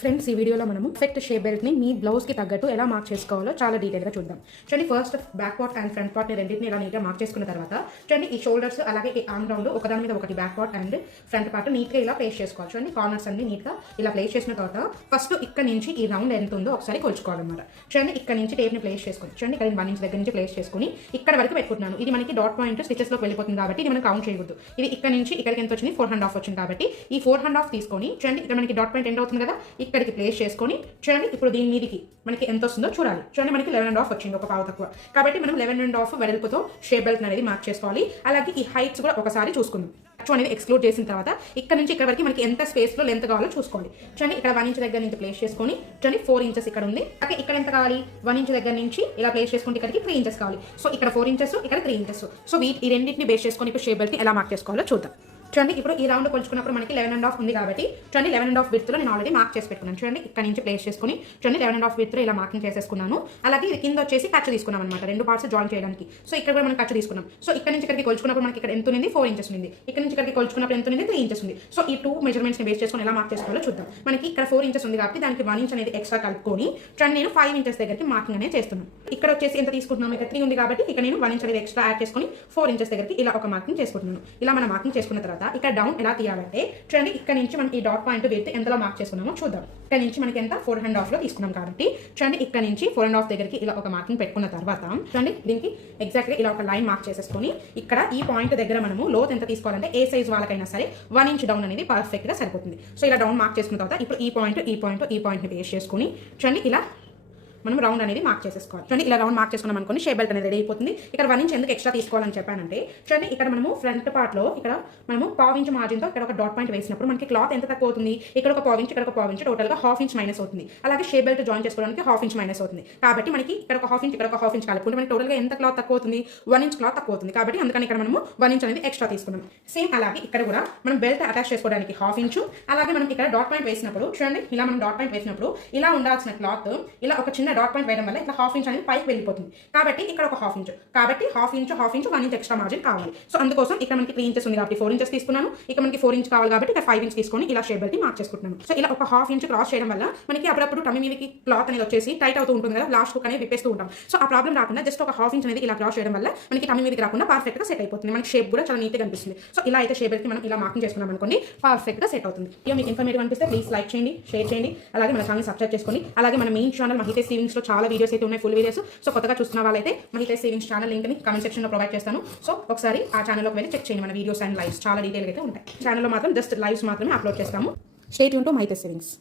Friends ఈ వీడియోలో మనము పర్ఫెక్ట్ షేప్ బెల్ట్ని మీ బ్లౌజ్కి తగ్గట్టు ఎలా మార్క్ చేసుకోవాలో చాలా డీటెయిల్గా చూద్దాం. చూడండి, first back part and front పార్ట్ని రెండింటిని ఇలా నీట్గా మార్క్ చేసుకున్న తర్వాత చూడండి ఈ షోల్డర్స్ అలాగే ఈ ఆర్మ్ రౌండ్ ఒకదాని మీద ఒకటి back part and front part నీట్గా ఇలా ప్లేస్ చేసుకోవాలి. చూడండి, కార్నర్స్ అన్ని నీట్గా ఇలా ప్లేస్ చేసిన తర్వాత ఫస్ట్ ఇక్కడ నుంచి ఈ రౌండ్ ఎంత ఉందో ఒకసారి కొలుచుకోవాలన్నమాట. చూడండి, ఇక్కడ నుంచి టేప్ని ప్లేస్ చేసుకోండి. చూడండి, ఇక్కడ 1 ఇంచ్ దగ్గర నుంచి ప్లేస్ చేసుకుని ఇక్కడ వరకు పెట్టుకుంటున్నాను. ఇది మనకి డాట్ పాయింట్ స్టిచెస్లోకి వెళ్ళిపోతుంది కాబట్టి ఇది మనం కౌంట్ చేయకూడదు. ఇది ఇక్కడ నుంచి ఇక్కడికి ఎంత వచ్చింది, 4.5 వచ్చింది కాబట్టి ఈ 4.5 తీసుకొని చూడండి ఇక్కడ మనకి డాట్ పాయింట్ ఎండ్ అవుతుంది కదా, ఇక్కడికి ప్లేస్ చేసుకొని చూడండి ఇప్పుడు దీని మీదకి మనకి ఎంత వస్తుందో చూడాలి. చూడండి, మనకి 11.5 వచ్చింది, ఒక పావు తక్కువ కాబట్టి మనం 11.5 వెడల్పుతో షేప్ బెల్ట్ అనేది మార్క్ చేసుకోవాలి. అలాగే ఈ హైట్స్ కూడా ఒకసారి చూసుకుందాం. అనేది ఎక్స్క్లూడ్ చేసిన తర్వాత ఇక్కడ నుంచి ఇక్కడ వరకు మనకి ఎంత స్పేస్లో లెంత్ కావాలో చూసుకోవాలి. చూడండి, ఇక్కడ 1 ఇంచ్ దగ్గర నుంచి ప్లేస్ చేసుకొని చూడండి 4 ఇంచెస్ ఇక్కడ ఉంది. అలాగే ఇక్కడ ఎంత కావాలి, 1 ఇంచ్ దగ్గర నుంచి ఇలా ప్లేస్ చేసుకుంటే ఇక్కడికి 3 ఇంచెస్ కావాలి. సో ఇక్కడ 4 ఇంచెస్, ఇక్కడ 3 ఇంచెస్. సో ఈ రెండింటిని బేస్ చేసుకొని ఇప్పుడు షేప్ బెల్ట్ని ఎలా మార్క్ చేసుకోవాలో చూద్దాం. చూడండి, ఇప్పుడు ఈ రౌండ్ కొలుచుకున్నప్పుడు మనకి 11.5 ఉంది కాబట్టి చూడండి 11.5 విడ్త్లో నేను ఆల్రెడీ మార్క్ చేసి పెట్టుకున్నాను. చూడండి, ఇక్కడ నుంచి ప్లేస్ చేసుకుని చూడండి 11.5 విడ్త్లో ఇలా మార్కింగ్ చేసేసుకున్నాను. అలాగే ఇది కింద వచ్చేసి ఖర్చు తీసుకున్నాం అనమాట, 2 పార్ట్స్ జాయిన్ చేయడానికి. సో ఇక్కడ కూడా మనం ఖర్చు తీసుకున్నాం. సో ఇక్కడ నుంచి ఇక్కడికి కొలుచుకున్నప్పుడు మనకి ఇక్కడ ఎంత ఉంది, 4 ఇంచెస్ ఉంది. ఇక్కడ నుంచి ఇక్కడికి కొలుచుకున్నప్పుడు ఎంత ఉంది, 3 ఇంచెస్ ఉంది. సో ఈ 2 మెజర్మెంట్స్ని బేస్ చేసుకొని ఎలా మార్క్ చేసుకోవాలో చూద్దాం. మనకి ఇక్కడ 4 ఇంచెస్ ఉంది కాబట్టి దానికి 1 ఇంచ్ అనేది ఎక్స్ట్రా కలుపుకొని చూడండి నేను 5 ఇంచెస్ దగ్గరికి మార్కింగ్ అనేది చేస్తున్నాను. ఇక్కడ వచ్చేసి ఎంత తీసుకుంటున్నాం, ఇక్కడ 3 ఉంది కాబట్టి ఇక్కడ నేను 1 ఇంచ్ అనేది ఎక్స్ట్రా యాడ్ చేసుకొని 4 ఇంచెస్ దగ్గరికి ఇలా ఒక మార్కింగ్ చేసుకుంటున్నాను. ఇలా మనం మార్కింగ్ చేసుకున్న తర్వాత ఇక్కడ డౌన్ ఎలా తీయాలంటే చూడండి ఇక్కడ నుంచి మనం ఈ డాట్ పాయింట్ వేస్తే ఎంతలో మార్క్ చేసుకున్నామో చూద్దాం. ఇక్కడ నుంచి మనకి ఎంత 4.5 లో తీసుకున్నాం కాబట్టి చూడండి ఇక్కడ నుంచి 4.5 దగ్గరికి ఇలా ఒక మార్కింగ్ పెట్టుకున్న తర్వాత చూడండి దీనికి ఎగ్జాక్ట్లీ ఇలా ఒక లైన్ మార్క్ చేసేసుకొని ఇక్కడ ఈ పాయింట్ దగ్గర మనము లోత్ ఎంత తీసుకోవాలంటే ఏ సైజ్ వాళ్ళకైనా సరే 1 ఇంచ్ డౌన్ అనేది పర్ఫెక్ట్ గా సరిపోతుంది. సో ఇలా డౌన్ మార్క్ చేసుకున్న తర్వాత ఇప్పుడు ఈ పాయింట్ ని బేస్ చేసుకుని చూడండి ఇలా మనం రౌండ్ అనేది మార్క్ చేసేసుకోవాలి. చూడండి, ఇలా రౌండ్ మార్క్ చేసుకున్నాం అనుకోండి షేప్ బెల్ట్ అనేది రెడీ అయిపోతుంది. ఇక్కడ 1 ఇంచ్ ఎందుకు ఎక్స్ట్రా తీసుకోవాలని చెప్పానంటే చూడండి ఇక్కడ మనము ఫ్రంట్ పార్ట్లో ఇక్కడ మనము 1/2 ఇంచ్ మార్జిన్తో ఇక్కడ ఒక డాట్ పాయింట్ వేసినప్పుడు మనకి క్లాత్ ఎంత తక్కువ అవుతుంది, ఇక్కడ ఒక 1/2 ఇంచ్, ఇక్కడ ఒక 1/2 ఇంచ్, టోటల్గా 1/2 ఇంచ్ మైనస్ అవుతుంది. అలాగే షేప్ బెల్ట్ జాయిన్ చేసుకోవడానికి 1/2 ఇంచ్ మైనస్ అవుతుంది. కాబట్టి మనకి ఇక్కడ ఒక 1/2 ఇంచ్, ఇక్కడ ఒక 1/2 ఇంచ్ కలుపుకుంటే మనకి టోటల్గా ఎంత క్లాత్ తక్కువ అవుతుంది, 1 ఇంచ్ క్లాత్ తక్కువ అవుతుంది. కాబట్టి అందుకని ఇక్కడ మనము 1 ఇంచ్ అనేది ఎక్స్ట్రా తీసుకున్నాం. సేమ్ అలాగే ఇక్కడ కూడా మనం బెల్ట్ అటాచ్ చేసుకోవడానికి 1/2 ఇంచ్, అలాగే మనం ఇక్కడ డాట్ పాయింట్ వేసినప్పుడు చూడండి ఇలా మనం డాట్ పాయింట్ వేసినప్పుడు ఇలా ఉండాల్సిన క్లాత్ ఇలా ఒక చిన్న డాట్ పాయింట్ వేయడం వల్ల 1/2 ఇంచ్ అనేది పైకి వెళ్ళిపోతుంది. కాబట్టి ఇక్కడ ఒక 1/2 ఇంచ్, కాబట్టి 1/2 ఇంచ్ 1 ఇంచ్ ఎక్స్ట్రా మార్జిన్ కావాలి. సో అందుకోసం ఇక్కడ మనకి 3 ఇంచెస్ ఉంది కాబట్టి 4 ఇంచెస్ తీసుకున్నాను. ఇక్కడ మనకి 4 ఇంచ్ కావాలి కాబట్టి ఇక్కడ 5 ఇంచ్ తీసుకొని ఇలా షేప్ బెల్ట్ మార్క్ చేసుకుంటున్నాను. సో ఇలా ఒక 1/2 ఇంచ్ క్రాస్ చేయడం వల్ల మనకి అప్పుడప్పుడు టమ్మి మీదకి క్లాత్ అనేది వచ్చేసి టైట్ అవుతూ ఉంటుంది కదా, లాస్ట్ హుక్ అనేది విప్పేస్తూ ఉంటాం. సో ఆ ప్రాబ్లం రాకుండా జస్ట్ ఒక 1/2 ఇంచ్ అనేది ఇలా క్రాస్ చేయడం వల్ల మనకి టమ్మి మీదకి రాకుండా పర్ఫెక్ట్ గా సెట్ అయిపోతుంది. మనకి షేప్ కూడా చాలా నీట్గా కనిపిస్తుంది. సో ఇలా అయితే షేప్ బెల్ట్ మనం ఇలా మార్కింగ్ చేసుకున్నాం అనుకోండి పర్ఫెక్ట్ గా సెట్ అవుతుంది. ఇక మీకు ఇన్ఫర్మేటివ్ అనిపిస్తే ప్లీజ్ లైక్ చేయండి, షేర్ చేయండి, అలాగే మన ఛానల్ సబ్స్క్రైబ్ చేసుకోండి. అలాగే మన మెయిన్ ఛానల్ మహితే సేవింగ్స్ లో చాలా వీడియోస్ అయితే ఉన్నాయి, ఫుల్ వీడియోస్. సో కొత్తగా చూస్తున్న వాళ్ళైతే మహితే సేవింగ్స్ ఛానల్ లింక్ ని కామెంట్ సెక్షన్ లో ప్రొవైడ్ చేస్తాను. సో ఒకసారి ఆ ఛానల్లోకి వెళ్ళి చెక్ చేయండి. మన వీడియోస్ అండ్ లైవ్స్ చాలా డీటెయిల్ అయితే ఉంటాయి. ఛానల్లో మాత్రం జస్ట్ లైవ్స్ మాత్రమే అప్లోడ్ చేస్తాము. Stay tune to Mahithe savings.